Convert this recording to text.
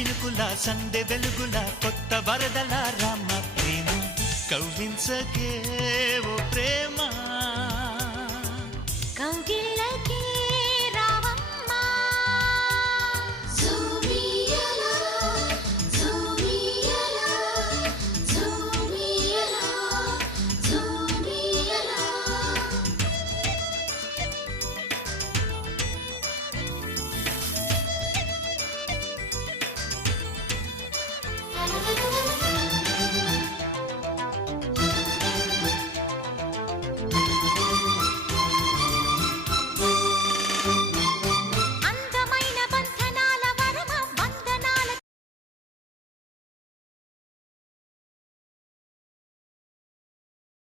చినుకుల సందె వెలుగుల కొత్త వరదల రామ ప్రేమ కవ్వించకే ఓ ప్రేమ కౌగిళ్ళకే రావమ్మా జూమియలా జూమియలా జూమియలా జూమియలా